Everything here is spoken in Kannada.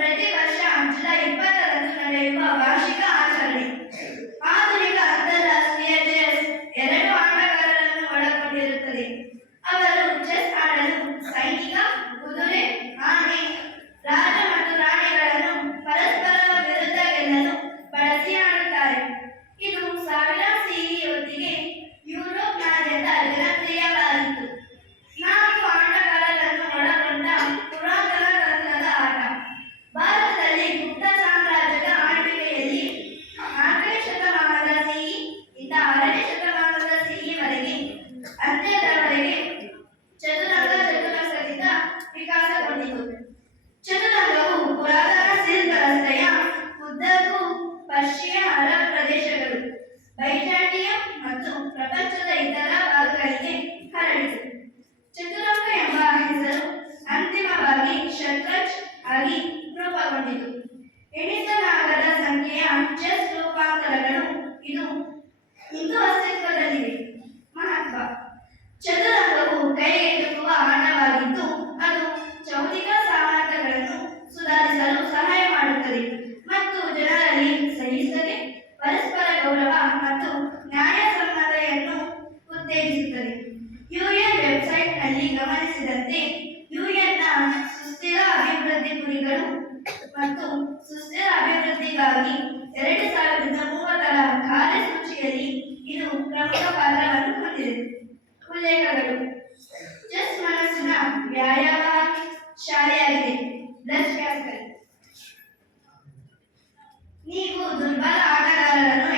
ಪ್ರತಿ ವರ್ಷ ಜುಲೈ 20ರಂದು ನಡೆಯುವ ವಾರ್ಷಿಕ ಆಚರಣೆ. ಆಧುನಿಕ ಅಂತಾರಾಷ್ಟ್ರೀಯ ಚೆಸ್ 2 ಆಟಗಾರರನ್ನು ಒಳಗೊಂಡಿರುತ್ತದೆ. ಅವರು ಚೆಸ್ ಆಡಲು ಸೈನಿಕ, ಕುದುರೆ, ಆನೆ, ರಾಜ ಮತ್ತು ರಾಣಿಗಳನ್ನು ಪರಸ್ಪರ ವಿರುದ್ಧ ಗೆಲ್ಲಲು ಬಳಸಿ ಆಡುತ್ತಾರೆ. ಇದು 1000 ಸಿಇ ಹೊತ್ತಿಗೆ ಯುರೋಪ್ನಾದ್ಯಂತ ಜನಪ್ರಿಯವಾಗಿತ್ತು. 4 ಆಟಗಾರರನ್ನು ಒಳಗೊಂಡ ಪುರಾತನ ತಂತ್ರದ ಆಟ. ಭಾರತದಲ್ಲಿ ಗುಪ್ತ ಸಾಮ್ರಾಜ್ಯದ ಆಳ್ವಿಕೆಯಲ್ಲಿ 4ನೇ ಶತಮಾನದ ಸಿಇ ಇಂದ 6ನೇ ಶತಮಾನದ ಸಿಇ ವರೆಗೆ ಅಂತ್ಯದವರೆಗೆ ಚತುರಂಗದಿಂದ ವಿಕಾಸಗೊಂಡಿತು. ಚತುರಂಗವು ಪುರಾತನ ಸಿಲ್ಕ್ ರಸ್ತೆಯ ಉದ್ದಕ್ಕೂ ಪಶ್ಚಿಮ ಅರಬ್ ಪ್ರದೇಶಗಳು, ಬೈಜಾಂಟಿಯಂ ಮತ್ತು ಪ್ರಪಂಚದ ಇತರ ಭಾಗಗಳಿಗೆ ಹರಡಿತು. ಚತುರಂಗ ಎಂಬ ಹೆಸರು ಅಂತಿಮವಾಗಿ ಶತರಂಜ್ ಆಗಿ ರೂಪುಗೊಂಡಿತು. ಎಣಿಸಲಾಗದ ಸಂಖ್ಯೆಯ ಚೆಸ್ ರೂಪಾಂತರಗಳು ಇಂದು ಅಸ್ತಿತ್ವದಲ್ಲಿವೆ. ಮಹತ್ವ: ಚತುರಂಗವು ಕೈಗೆಟುಕುವ ಆಟವಾಗಿದ್ದು, ಅದು ಚೌತಿಕ ಸಾಮರ್ಥ್ಯಗಳನ್ನು ಸುಧಾರಿಸಲು ಸಹಾಯ ಮಾಡುತ್ತದೆ ಮತ್ತು ಜನರಲ್ಲಿ ಸಹಿಷ್ಣುತೆ, ಪರಸ್ಪರ ಗೌರವ ಮತ್ತು ನ್ಯಾಯಸಮ್ಮತೆಯನ್ನು ಉತ್ತೇಜಿಸುತ್ತದೆ. ಯುಎನ್ ವೆಬ್ಸೈಟ್ನಲ್ಲಿ ಗಮನಿಸಿದಂತೆ, ಯುಎನ್ನ ಸುಸ್ಥಿರ ಅಭಿವೃದ್ಧಿ ಗುರಿಗಳು ಮತ್ತು ಸುಸ್ಥಿರ ಅಭಿವೃದ್ಧಿಗಾಗಿ 2030ರ ಕಾರ್ಯಸೂಚಿಯಲ್ಲಿ ಇದು ಪ್ರಮುಖ ಪಾತ್ರವನ್ನು ಹೊಂದಿದೆ. ಉಲ್ಲೇಖಗಳು: ಚೆಸ್ ಮನಸ್ಸಿನ ವ್ಯಾಯಾಮ ಶಾಲೆಯಾಗಿದೆ. Bless pascal. ನೀವು ದುರ್ಬಲ ಆಟಗಾರರನ್ನು